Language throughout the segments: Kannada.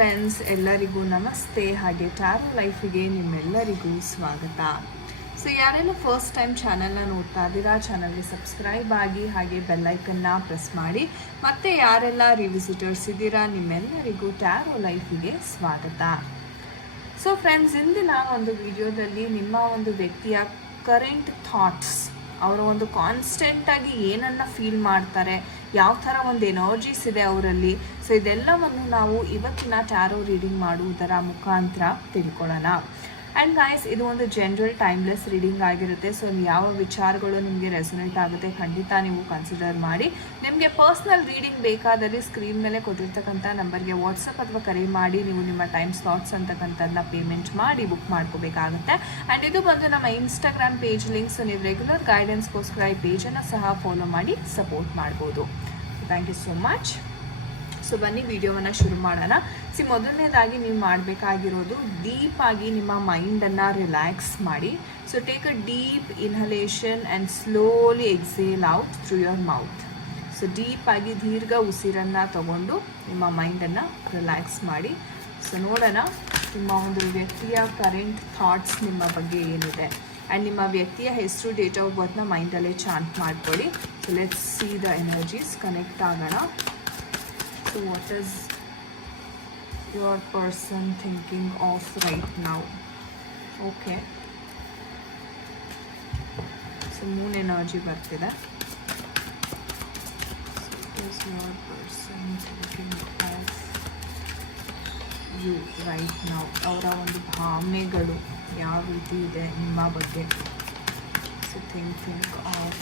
ಫ್ರೆಂಡ್ಸ್, ಎಲ್ಲರಿಗೂ ನಮಸ್ತೆ. ಹಾಗೆ ಟ್ಯಾರೋ ಲೈಫಿಗೆ ನಿಮ್ಮೆಲ್ಲರಿಗೂ ಸ್ವಾಗತ. ಸೊ ಯಾರೆಲ್ಲ ಫಸ್ಟ್ ಟೈಮ್ ಚಾನಲ್ನ ನೋಡ್ತಾ ಇದ್ದೀರಾ, ಚಾನಲ್ಗೆ ಸಬ್ಸ್ಕ್ರೈಬ್ ಆಗಿ ಹಾಗೆ ಬೆಲ್ಲೈಕನ್ನ ಪ್ರೆಸ್ ಮಾಡಿ. ಮತ್ತು ಯಾರೆಲ್ಲ ರಿವಿಸಿಟರ್ಸ್ ಇದ್ದೀರಾ ನಿಮ್ಮೆಲ್ಲರಿಗೂ ಟ್ಯಾರೋ ಲೈಫಿಗೆ ಸ್ವಾಗತ. ಸೊ ಫ್ರೆಂಡ್ಸ್, ಇಂದಿನ ಒಂದು ವಿಡಿಯೋದಲ್ಲಿ ನಿಮ್ಮ ಒಂದು ವ್ಯಕ್ತಿಯ ಕರೆಂಟ್ ಥಾಟ್ಸ್, ಅವರ ಒಂದು ಕಾನ್ಸ್ಟೆಂಟಾಗಿ ಏನನ್ನು ಫೀಲ್ ಮಾಡ್ತಾರೆ, ಯಾವ ಥರ ಒಂದು ಎನರ್ಜೀಸ್ ಇದೆ ಅವರಲ್ಲಿ, ಸೊ ಇದೆಲ್ಲವನ್ನು ನಾವು ಇವತ್ತಿನ ಟ್ಯಾರೋ ರೀಡಿಂಗ್ ಮಾಡುವುದರ ಮುಖಾಂತರ ತಿಳ್ಕೊಳ್ಳೋಣ. ಆ್ಯಂಡ್ ಗಾಯ್ಸ್, ಇದು ಒಂದು ಜನರಲ್ ಟೈಮ್ಲೆಸ್ ರೀಡಿಂಗ್ ಆಗಿರುತ್ತೆ. ಸೊ ಯಾವ ವಿಚಾರಗಳು ನಿಮಗೆ ರೆಸೊನೇಟ್ ಆಗುತ್ತೆ ಖಂಡಿತ ನೀವು ಕನ್ಸಿಡರ್ ಮಾಡಿ. ನಿಮಗೆ ಪರ್ಸ್ನಲ್ ರೀಡಿಂಗ್ ಬೇಕಾದಲ್ಲಿ ಸ್ಕ್ರೀನ್ ಮೇಲೆ ಕೊಟ್ಟಿರ್ತಕ್ಕಂಥ ನಂಬರ್ಗೆ ವಾಟ್ಸಪ್ ಅಥವಾ ಕರೆ ಮಾಡಿ ನೀವು ನಿಮ್ಮ ಟೈಮ್ ಸ್ಲಾಟ್ಸ್ ಅಂತಕ್ಕಂಥದ್ದನ್ನ ಪೇಮೆಂಟ್ ಮಾಡಿ ಬುಕ್ ಮಾಡ್ಕೋಬೇಕಾಗುತ್ತೆ. ಆ್ಯಂಡ್ ಇದು ಬಂದು ನಮ್ಮ ಇನ್ಸ್ಟಾಗ್ರಾಮ್ ಪೇಜ್ ಲಿಂಕ್. ಸೊ ನೀವು ರೆಗ್ಯುಲರ್ ಗೈಡೆನ್ಸ್ಗೋಸ್ಕರ ಈ ಪೇಜನ್ನು ಸಹ ಫಾಲೋ ಮಾಡಿ ಸಪೋರ್ಟ್ ಮಾಡ್ಬೋದು. Thank you so much. So ಬನ್ನಿ ವಿಡಿಯೋವನ್ನು ಶುರು ಮಾಡೋಣ. ಮೊದಲನೇದಾಗಿ ನೀವು ಮಾಡಬೇಕಾಗಿರೋದು ಡೀಪ್ ಆಗಿ ನಿಮ್ಮ ಮೈಂಡನ್ನು ರಿಲ್ಯಾಕ್ಸ್ ಮಾಡಿ. So take a deep inhalation and slowly exhale out through your mouth. So deep ಆಗಿ ದೀರ್ಘ ಉಸಿರನ್ನು ತಗೊಂಡು ನಿಮ್ಮ ಮೈಂಡನ್ನು ರಿಲ್ಯಾಕ್ಸ್ ಮಾಡಿ. ಸೊ ನೋಡೋಣ ನಿಮ್ಮ ಒಂದು ವ್ಯಕ್ತಿಯ ಕರೆಂಟ್ ಥಾಟ್ಸ್ ನಿಮ್ಮ ಬಗ್ಗೆ ಏನಿದೆ. ಆ್ಯಂಡ್ ನಿಮ್ಮ ವ್ಯಕ್ತಿಯ ಹೆಸರು, ಡೇಟ್ ಆಫ್ ಬರ್ತ್ನ ಮೈಂಡಲ್ಲೇ ಚಾಂಟ್ ಮಾಡ್ಕೊಳ್ಳಿ. So let's see the energies, connect ಆಗೋಣ. So what is your person thinking of right now? Okay. So moon energy ಬರ್ತಿದೆ. So what is your person thinking of you right now? ಅವರ ಒಂದು ಭಾವನೆಗಳು ಯಾವ ರೀತಿ ಇದೆ ನಿಮ್ಮ ಬಗ್ಗೆ. So think of.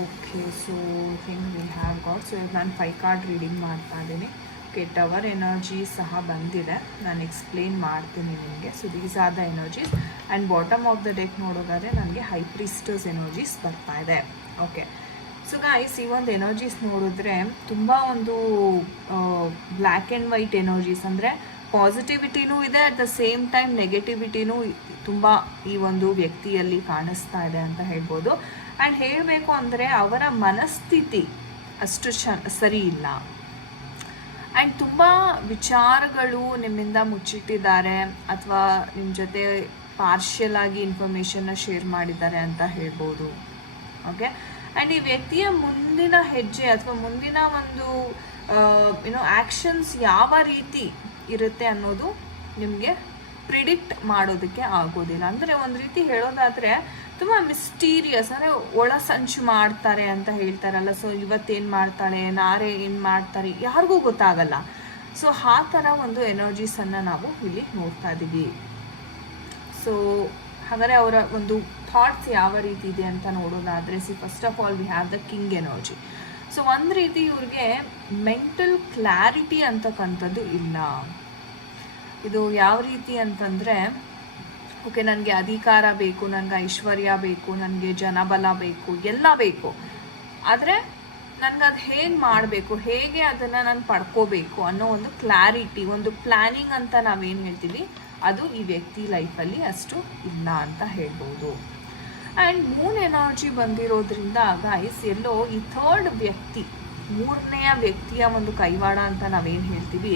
Okay, so think we have got. So ನಾನು 5 ಕಾರ್ಡ್ ರೀಡಿಂಗ್ ಮಾಡ್ತಾ ಇದ್ದೀನಿ. ಓಕೆ, ಟವರ್ ಎನರ್ಜಿ ಸಹ ಬಂದಿದೆ, ನಾನು ಎಕ್ಸ್ಪ್ಲೇನ್ ಮಾಡ್ತೀನಿ ನಿಮಗೆ. So these are the energies. And bottom of the deck ನೋಡೋದಾದರೆ ನನಗೆ ಹೈ ಪ್ರೀಸ್ಟರ್ಸ್ ಎನರ್ಜೀಸ್ ಬರ್ತಾ ಇದೆ. ಓಕೆ, ಸೊ ಗಾಯ್ಸ್, ಈ ಒಂದು ಎನರ್ಜೀಸ್ ನೋಡಿದ್ರೆ ತುಂಬ ಒಂದು ಬ್ಲ್ಯಾಕ್ ಆ್ಯಂಡ್ ವೈಟ್ ಎನರ್ಜೀಸ್, ಅಂದರೆ ಪಾಸಿಟಿವಿಟಿನೂ ಇದೆ, ಅಟ್ ದ ಸೇಮ್ ಟೈಮ್ ನೆಗೆಟಿವಿಟಿನೂ ತುಂಬ ಈ ಒಂದು ವ್ಯಕ್ತಿಯಲ್ಲಿ ಕಾಣಿಸ್ತಾ ಇದೆ ಅಂತ ಹೇಳ್ಬೋದು. ಆ್ಯಂಡ್ ಹೇಳಬೇಕು ಅಂದರೆ ಅವರ ಮನಸ್ಥಿತಿ ಅಷ್ಟು ಸರಿ ಇಲ್ಲ. ಆ್ಯಂಡ್ ತುಂಬ ವಿಚಾರಗಳು ನಿಮ್ಮಿಂದ ಮುಚ್ಚಿಟ್ಟಿದ್ದಾರೆ ಅಥವಾ ನಿಮ್ಮ ಜೊತೆ ಪಾರ್ಷಿಯಲ್ ಆಗಿ ಇನ್ಫಾರ್ಮೇಷನ್ನ ಶೇರ್ ಮಾಡಿದ್ದಾರೆ ಅಂತ ಹೇಳ್ಬೋದು. ಓಕೆ, ಆ್ಯಂಡ್ ಈ ವ್ಯಕ್ತಿಯ ಮುಂದಿನ ಹೆಜ್ಜೆ ಅಥವಾ ಮುಂದಿನ ಒಂದು ಆ್ಯಕ್ಷನ್ಸ್ ಯಾವ ರೀತಿ ಇರುತ್ತೆ ಅನ್ನೋದು ನಿಮಗೆ ಪ್ರಿಡಿಕ್ಟ್ ಮಾಡೋದಕ್ಕೆ ಆಗೋದಿಲ್ಲ. ಅಂದರೆ ಒಂದು ರೀತಿ ಹೇಳೋದಾದರೆ ತುಂಬ ಮಿಸ್ಟೀರಿಯಸ್, ಅಂದರೆ ಒಳ ಸಂಚು ಮಾಡ್ತಾರೆ ಅಂತ ಹೇಳ್ತಾರಲ್ಲ. ಸೊ ಇವತ್ತೇನು ಮಾಡ್ತಾಳೆ, ನಾಳೆ ಏನು ಮಾಡ್ತಾರೆ, ಯಾರಿಗೂ ಗೊತ್ತಾಗಲ್ಲ. ಸೊ ಆ ಥರ ಒಂದು ಎನರ್ಜೀಸನ್ನು ನಾವು ಇಲ್ಲಿ ನೋಡ್ತಾ ಇದ್ದೀವಿ. ಸೊ ಹಾಗಾದರೆ ಅವರ ಒಂದು ಥಾಟ್ಸ್ ಯಾವ ರೀತಿ ಇದೆ ಅಂತ ನೋಡೋದಾದರೆ, first of all we have the king energy. So ಒಂದು ರೀತಿ ಇವ್ರಿಗೆ ಮೆಂಟಲ್ ಕ್ಲಾರಿಟಿ ಅಂತಕ್ಕಂಥದ್ದು ಇಲ್ಲ. ಇದು ಯಾವ ರೀತಿ ಅಂತಂದರೆ, ಓಕೆ, ನನಗೆ ಅಧಿಕಾರ ಬೇಕು, ನನಗೆ ಐಶ್ವರ್ಯ ಬೇಕು, ನನಗೆ ಜನಬಲ ಬೇಕು, ಎಲ್ಲ ಬೇಕು, ಆದರೆ ನನಗೆ ಅದು ಹೇಗೆ ಮಾಡಬೇಕು, ಹೇಗೆ ಅದನ್ನು ನಾನು ಪಡ್ಕೋಬೇಕು ಅನ್ನೋ ಒಂದು ಕ್ಲಾರಿಟಿ, ಒಂದು ಪ್ಲ್ಯಾನಿಂಗ್ ಅಂತ ನಾವೇನು ಹೇಳ್ತೀವಿ, ಅದು ಈ ವ್ಯಕ್ತಿ ಲೈಫಲ್ಲಿ ಅಷ್ಟು ಇಲ್ಲ ಅಂತ ಹೇಳ್ಬೋದು. ಆ್ಯಂಡ್ ಮೂನ್ ಎನರ್ಜಿ ಬಂದಿರೋದ್ರಿಂದ ಗೈಸ್, ಎಲ್ಲೋ ಈ ಥರ್ಡ್ ವ್ಯಕ್ತಿ, ಮೂರನೆಯ ವ್ಯಕ್ತಿಯ ಒಂದು ಕೈವಾಡ ಅಂತ ನಾವೇನು ಹೇಳ್ತೀವಿ,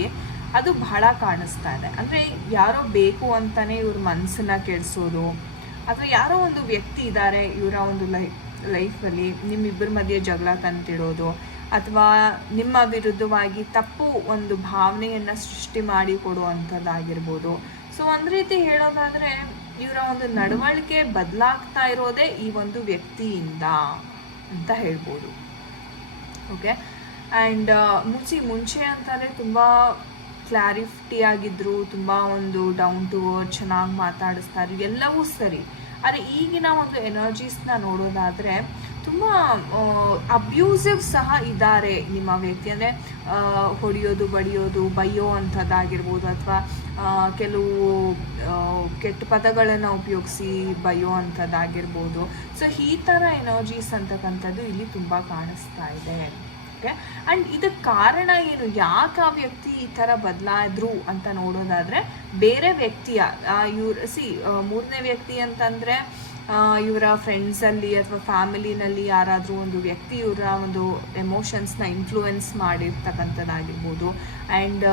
ಅದು ಬಹಳ ಕಾಣಿಸ್ತಾ ಇದೆ. ಅಂದರೆ ಯಾರೋ ಬೇಕು ಅಂತಲೇ ಇವ್ರ ಮನಸ್ಸನ್ನು ಕೆಡಿಸೋದು, ಅಥವಾ ಯಾರೋ ಒಂದು ವ್ಯಕ್ತಿ ಇದ್ದಾರೆ ಇವರ ಒಂದು ಲೈಫಲ್ಲಿ ನಿಮ್ಮಿಬ್ಬರ ಮಧ್ಯೆ ಜಗಳ ತಂತಿಡೋದು, ಅಥವಾ ನಿಮ್ಮ ವಿರುದ್ಧವಾಗಿ ತಪ್ಪು ಒಂದು ಭಾವನೆಯನ್ನು ಸೃಷ್ಟಿ ಮಾಡಿ ಕೊಡುವಂಥದ್ದಾಗಿರ್ಬೋದು. ಸೊ ಒಂದು ರೀತಿ ಹೇಳೋದಾದರೆ ಇವರ ಒಂದು ನಡವಳಿಕೆ ಬದಲಾಗ್ತಾ ಇರೋದೇ ಈ ಒಂದು ವ್ಯಕ್ತಿಯಿಂದ ಅಂತ ಹೇಳ್ಬೋದು. ಓಕೆ, ಆ್ಯಂಡ್ ಮುಂಚೆ ಅಂತಂದರೆ ತುಂಬ ಕ್ಲಾರಿಟಿ ಆಗಿದ್ರು, ತುಂಬ ಒಂದು ಡೌನ್ ಟು ಅರ್ತ್, ಚೆನ್ನಾಗಿ ಮಾತಾಡಿಸ್ತಾರೆ, ಎಲ್ಲವೂ ಸರಿ. ಆದರೆ ಈಗಿನ ಒಂದು ಎನರ್ಜೀಸ್ನ ನೋಡೋದಾದರೆ ತುಂಬ ಅಬ್ಯೂಸಿವ್ ಸಹ ಇದ್ದಾರೆ ನಿಮ್ಮ ವ್ಯಕ್ತಿ. ಅಂದರೆ ಹೊಡೆಯೋದು, ಬಡಿಯೋದು, ಬೈಯೋ ಅಂಥದ್ದಾಗಿರ್ಬೋದು, ಅಥವಾ ಕೆಲವು ಕೆಟ್ಟ ಪದಗಳನ್ನು ಉಪಯೋಗಿಸಿ ಬೈಯೋ ಅಂಥದ್ದಾಗಿರ್ಬೋದು. ಸೊ ಈ ಥರ ಎನರ್ಜೀಸ್ ಅಂತಕ್ಕಂಥದ್ದು ಇಲ್ಲಿ ತುಂಬ ಕಾಣಿಸ್ತಾ ಇದೆ. ಓಕೆ, ಆ್ಯಂಡ್ ಇದಕ್ಕೆ ಕಾರಣ ಏನು, ಯಾಕೆ ಆ ವ್ಯಕ್ತಿ ಈ ಥರ ಬದಲಾದ್ರು ಅಂತ ನೋಡೋದಾದರೆ, ಬೇರೆ ವ್ಯಕ್ತಿಯ ಮೂರನೇ ವ್ಯಕ್ತಿ ಅಂತಂದರೆ ಇವರ ಫ್ರೆಂಡ್ಸಲ್ಲಿ ಅಥವಾ ಫ್ಯಾಮಿಲಿನಲ್ಲಿ ಯಾರಾದರೂ ಒಂದು ವ್ಯಕ್ತಿ ಇವರ ಒಂದು ಎಮೋಷನ್ಸ್ನ ಇನ್ಫ್ಲೂಯೆನ್ಸ್ ಮಾಡಿರ್ತಕ್ಕಂಥದ್ದಾಗಿರ್ಬೋದು. ಆ್ಯಂಡ್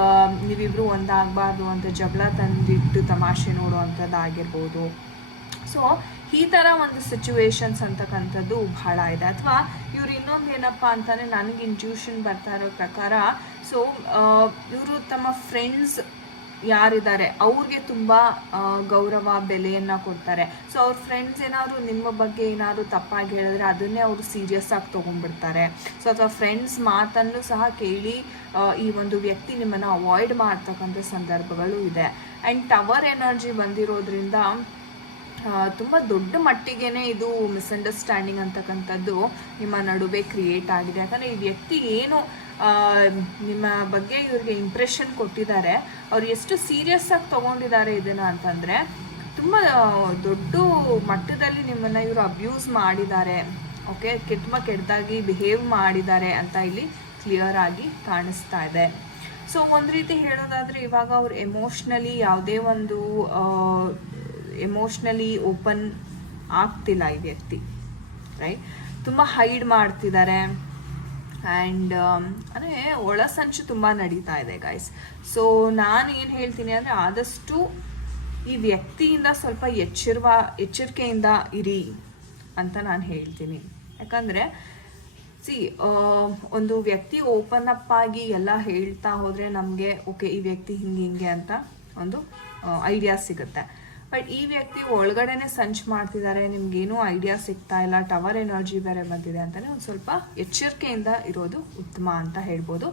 ನೀವಿಬ್ಬರು ಒಂದಾಗಬಾರ್ದು ಅಂತ ಜಗಳ ತಂದಿಟ್ಟು ತಮಾಷೆ ನೋಡುವಂಥದ್ದಾಗಿರ್ಬೋದು. ಸೊ ಈ ಥರ ಒಂದು ಸಿಚುವೇಶನ್ಸ್ ಅಂತಕ್ಕಂಥದ್ದು ಬಹಳ ಇದೆ. ಅಥವಾ ಇವ್ರು ಇನ್ನೊಂದು ಏನಪ್ಪ ಅಂತಂದರೆ ನನಗೆ ಇಂಟ್ಯೂಷನ್ ಬರ್ತಾ ಇರೋ ಪ್ರಕಾರ, ಸೊ ಇವರು ತಮ್ಮ ಫ್ರೆಂಡ್ಸ್ ಯಾರಿದ್ದಾರೆ ಅವ್ರಿಗೆ ತುಂಬ ಗೌರವ ಬೆಲೆಯನ್ನು ಕೊಡ್ತಾರೆ. ಸೊ ಅವ್ರ ಫ್ರೆಂಡ್ಸ್ ಏನಾದ್ರು ನಿಮ್ಮ ಬಗ್ಗೆ ಏನಾದ್ರು ತಪ್ಪಾಗಿ ಹೇಳಿದ್ರೆ ಅದನ್ನೇ ಅವರು ಸೀರಿಯಸ್ ಆಗಿ ತೊಗೊಂಡ್ಬಿಡ್ತಾರೆ. ಸೊ ಅಥವಾ ಫ್ರೆಂಡ್ಸ್ ಮಾತನ್ನು ಸಹ ಕೇಳಿ ಈ ಒಂದು ವ್ಯಕ್ತಿ ನಿಮ್ಮನ್ನು ಅವಾಯ್ಡ್ ಮಾಡ್ತಕ್ಕಂಥ ಸಂದರ್ಭಗಳು ಇದೆ. ಆ್ಯಂಡ್ ಟವರ್ ಎನರ್ಜಿ ಬಂದಿರೋದ್ರಿಂದ ತುಂಬ ದೊಡ್ಡ ಮಟ್ಟಿಗೆ ಇದು ಮಿಸ್ಅಂಡರ್ಸ್ಟ್ಯಾಂಡಿಂಗ್ ಅಂತಕ್ಕಂಥದ್ದು ನಿಮ್ಮ ನಡುವೆ ಕ್ರಿಯೇಟ್ ಆಗಿದೆ. ಯಾಕಂದರೆ ಈ ವ್ಯಕ್ತಿ ಏನು ನಿಮ್ಮ ಬಗ್ಗೆ ಇವ್ರಿಗೆ ಇಂಪ್ರೆಷನ್ ಕೊಟ್ಟಿದ್ದಾರೆ, ಅವ್ರು ಎಷ್ಟು ಸೀರಿಯಸ್ ಆಗಿ ತೊಗೊಂಡಿದ್ದಾರೆ ಇದನ್ನು ಅಂತಂದರೆ ತುಂಬ ದೊಡ್ಡ ಮಟ್ಟದಲ್ಲಿ ನಿಮ್ಮನ್ನು ಇವರು ಅಬ್ಯೂಸ್ ಮಾಡಿದ್ದಾರೆ. ಓಕೆ, ತುಂಬ ಕೆಟ್ಟದಾಗಿ ಬಿಹೇವ್ ಮಾಡಿದ್ದಾರೆ ಅಂತ ಇಲ್ಲಿ ಕ್ಲಿಯರ್ ಆಗಿ ಕಾಣಿಸ್ತಾ ಇದೆ. ಸೊ ಒಂದು ರೀತಿ ಹೇಳೋದಾದರೆ ಇವಾಗ ಅವ್ರು ಎಮೋಷ್ನಲಿ ಯಾವುದೇ ಒಂದು ಎಮೋಷ್ನಲಿ ಓಪನ್ ಆಗ್ತಿಲ್ಲ ಈ ವ್ಯಕ್ತಿ, ರೈಟ್? ತುಂಬ ಹೈಡ್ ಮಾಡ್ತಿದ್ದಾರೆ. ಆ್ಯಂಡ್ ಅಂದರೆ ಒಳಸಂಚು ತುಂಬ ನಡೀತಾ ಇದೆ ಗೈಸ್. ಸೊ ನಾನು ಏನು ಹೇಳ್ತೀನಿ ಅಂದರೆ ಆದಷ್ಟು ಈ ವ್ಯಕ್ತಿಯಿಂದ ಸ್ವಲ್ಪ ಎಚ್ಚರಿಕೆಯಿಂದ ಇರಿ ಅಂತ ನಾನು ಹೇಳ್ತೀನಿ. ಯಾಕಂದರೆ ಒಂದು ವ್ಯಕ್ತಿ ಓಪನ್ ಅಪ್ ಆಗಿ ಎಲ್ಲ ಹೇಳ್ತಾ ಹೋದರೆ ನಮಗೆ ಓಕೆ ಈ ವ್ಯಕ್ತಿ ಹಿಂಗೆ ಅಂತ ಒಂದು ಐಡಿಯಾ ಸಿಗುತ್ತೆ. ಬಟ್ ಈ ವ್ಯಕ್ತಿ ಒಳಗಡೆನೆ ಸಂಚು ಮಾಡ್ತಿದ್ದಾರೆ, ನಿಮ್ಗೇನೂ ಐಡಿಯಾ ಸಿಗ್ತಾ ಇಲ್ಲ, ಟವರ್ ಎನರ್ಜಿ ಬೇರೆ ಬಂದಿದೆ ಅಂತಲೇ ಒಂದು ಸ್ವಲ್ಪ ಎಚ್ಚರಿಕೆಯಿಂದ ಇರೋದು ಉತ್ತಮ ಅಂತ ಹೇಳ್ಬೋದು.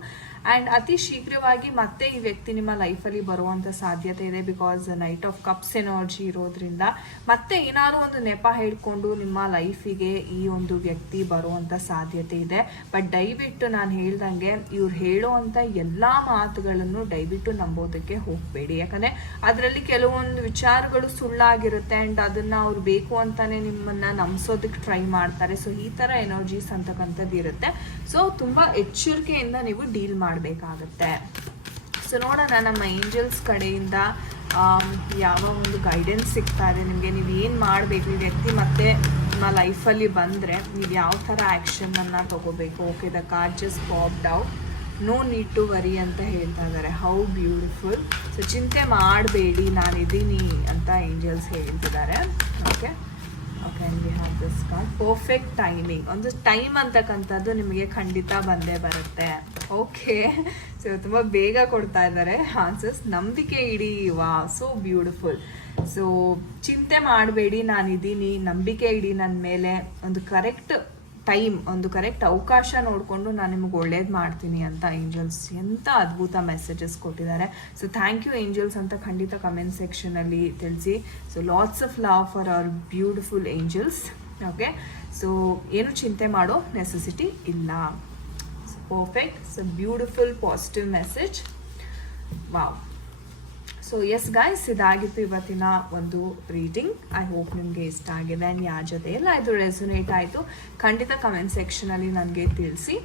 ಆ್ಯಂಡ್ ಅತಿ ಶೀಘ್ರವಾಗಿ ಮತ್ತೆ ಈ ವ್ಯಕ್ತಿ ನಿಮ್ಮ ಲೈಫಲ್ಲಿ ಬರುವಂಥ ಸಾಧ್ಯತೆ ಇದೆ. Because knight of cups energy ಇರೋದ್ರಿಂದ ಮತ್ತೆ ಏನಾದರೂ ಒಂದು ನೆಪ ಹೇಳ್ಕೊಂಡು ನಿಮ್ಮ ಲೈಫಿಗೆ ಈ ಒಂದು ವ್ಯಕ್ತಿ ಬರುವಂಥ ಸಾಧ್ಯತೆ ಇದೆ. ಬಟ್ ದಯವಿಟ್ಟು ನಾನು ಹೇಳ್ದಂಗೆ ಇವ್ರು ಹೇಳುವಂಥ ಎಲ್ಲ ಮಾತುಗಳನ್ನು ದಯವಿಟ್ಟು ನಂಬೋದಕ್ಕೆ ಹೋಗಬೇಡಿ. ಯಾಕಂದರೆ ಅದರಲ್ಲಿ ಕೆಲವೊಂದು ವಿಚಾರಗಳು ಸುಳ್ಳಾಗಿರುತ್ತೆ ಆ್ಯಂಡ್ ಅದನ್ನು ಅವ್ರು ಬೇಕು ಅಂತಾನೆ ನಿಮ್ಮನ್ನು ನಂಬಿಸೋದಕ್ಕೆ ಟ್ರೈ ಮಾಡ್ತಾರೆ. ಸೊ ಈ ಥರ ಎನರ್ಜೀಸ್ ಅಂತಕ್ಕಂಥದ್ದು ಇರುತ್ತೆ. ಸೊ ತುಂಬ ಎಚ್ಚರಿಕೆಯಿಂದ ನೀವು ಡೀಲ್ ಮಾಡಬೇಕಾಗತ್ತೆ. ಸೊ ನೋಡೋಣ ನಮ್ಮ ಏಂಜಲ್ಸ್ ಕಡೆಯಿಂದ ಯಾವ ಒಂದು ಗೈಡೆನ್ಸ್ ಸಿಗ್ತಾ ಇದೆ ನಿಮಗೆ. ನೀವು ಏನು ಮಾಡಬೇಕು, ಈ ವ್ಯಕ್ತಿ ಮತ್ತೆ ನಿಮ್ಮ ಲೈಫಲ್ಲಿ ಬಂದರೆ ನೀವು ಯಾವ ಥರ ಆ್ಯಕ್ಷನನ್ನು ತೊಗೋಬೇಕು. Okay, the card just popped out, no need to worry ಅಂತ ಹೇಳ್ತಾ ಇದ್ದಾರೆ. How beautiful. ಸೊ ಚಿಂತೆ ಮಾಡಬೇಡಿ, ನಾನಿದ್ದೀನಿ ಅಂತ ಏಂಜಲ್ಸ್ ಹೇಳ್ತಿದ್ದಾರೆ. Okay okay, and we have this card perfect timing. ಒಂದು ಟೈಮ್ ಅಂತಕ್ಕಂಥದ್ದು ನಿಮಗೆ ಖಂಡಿತ ಬಂದೇ ಬರುತ್ತೆ. ಓಕೆ, ಸೊ ತುಂಬ ಬೇಗ ಕೊಡ್ತಾ ಇದ್ದಾರೆ ಆನ್ಸರ್ಸ್. ನಂಬಿಕೆ ಇಡಿ. ವಾ, ಸೋ ಬ್ಯೂಟಿಫುಲ್. ಸೊ ಚಿಂತೆ ಮಾಡಬೇಡಿ, ನಾನಿದ್ದೀನಿ, ನಂಬಿಕೆ ಇಡಿ ನನ್ನ ಮೇಲೆ. ಒಂದು ಕರೆಕ್ಟ್ ಟೈಮ್, ಒಂದು ಕರೆಕ್ಟ್ ಅವಕಾಶ ನೋಡಿಕೊಂಡು ನಾನು ನಿಮಗೆ ಒಳ್ಳೇದು ಮಾಡ್ತೀನಿ ಅಂತ ಏಂಜಲ್ಸ್ ಎಂಥ ಅದ್ಭುತ ಮೆಸೇಜಸ್ ಕೊಟ್ಟಿದ್ದಾರೆ. ಸೊ ಥ್ಯಾಂಕ್ ಯು ಏಂಜಲ್ಸ್ ಅಂತ ಖಂಡಿತ ಕಮೆಂಟ್ ಸೆಕ್ಷನಲ್ಲಿ ತಿಳಿಸಿ. So lots of love for our beautiful angels. Okay, so ಏನು ಚಿಂತೆ ಮಾಡೋ ನೆಸೆಸಿಟಿ ಇಲ್ಲ. So perfect. So beautiful positive message. Wow. So yes guys, ಇದಾಗಿತ್ತು ಇವತ್ತಿನ ಒಂದು ರೀಡಿಂಗ್. ಐ ಹೋಪ್ ನಿಮಗೆ ಇಷ್ಟ ಆಗಿದೆ. ಆ್ಯಂಡ್ ಯಾರ ಜೊತೆ ಎಲ್ಲ ಇದು ರೆಸೊನೇಟ್ ಆಯಿತು ಖಂಡಿತ ಕಮೆಂಟ್ ಸೆಕ್ಷನಲ್ಲಿ ನನಗೆ ತಿಳಿಸಿ.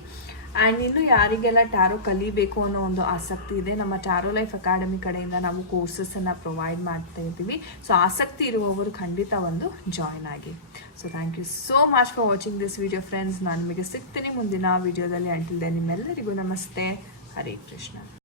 ಆ್ಯಂಡ್ ಇನ್ನು ಯಾರಿಗೆಲ್ಲ ಟ್ಯಾರೋ ಕಲಿಬೇಕು ಅನ್ನೋ ಒಂದು ಆಸಕ್ತಿ ಇದೆ, ನಮ್ಮ ಟ್ಯಾರೋ ಲೈಫ್ ಅಕಾಡೆಮಿ ಕಡೆಯಿಂದ ನಾವು ಕೋರ್ಸಸನ್ನು ಪ್ರೊವೈಡ್ ಮಾಡ್ತಾ ಇದ್ದೀವಿ. ಸೊ ಆಸಕ್ತಿ ಇರುವವರು ಖಂಡಿತ ಒಂದು ಜಾಯ್ನ್ ಆಗಿ. So thank you so much for watching this video friends. ನಾನು ನಿಮಗೆ ಸಿಗ್ತೀನಿ ಮುಂದಿನ ವಿಡಿಯೋದಲ್ಲಿ. ಅಂಟಿಲ್ ದೆನ್ ನಿಮ್ಮೆಲ್ಲರಿಗೂ ನಮಸ್ತೆ. ಹರೇ ಕೃಷ್ಣ.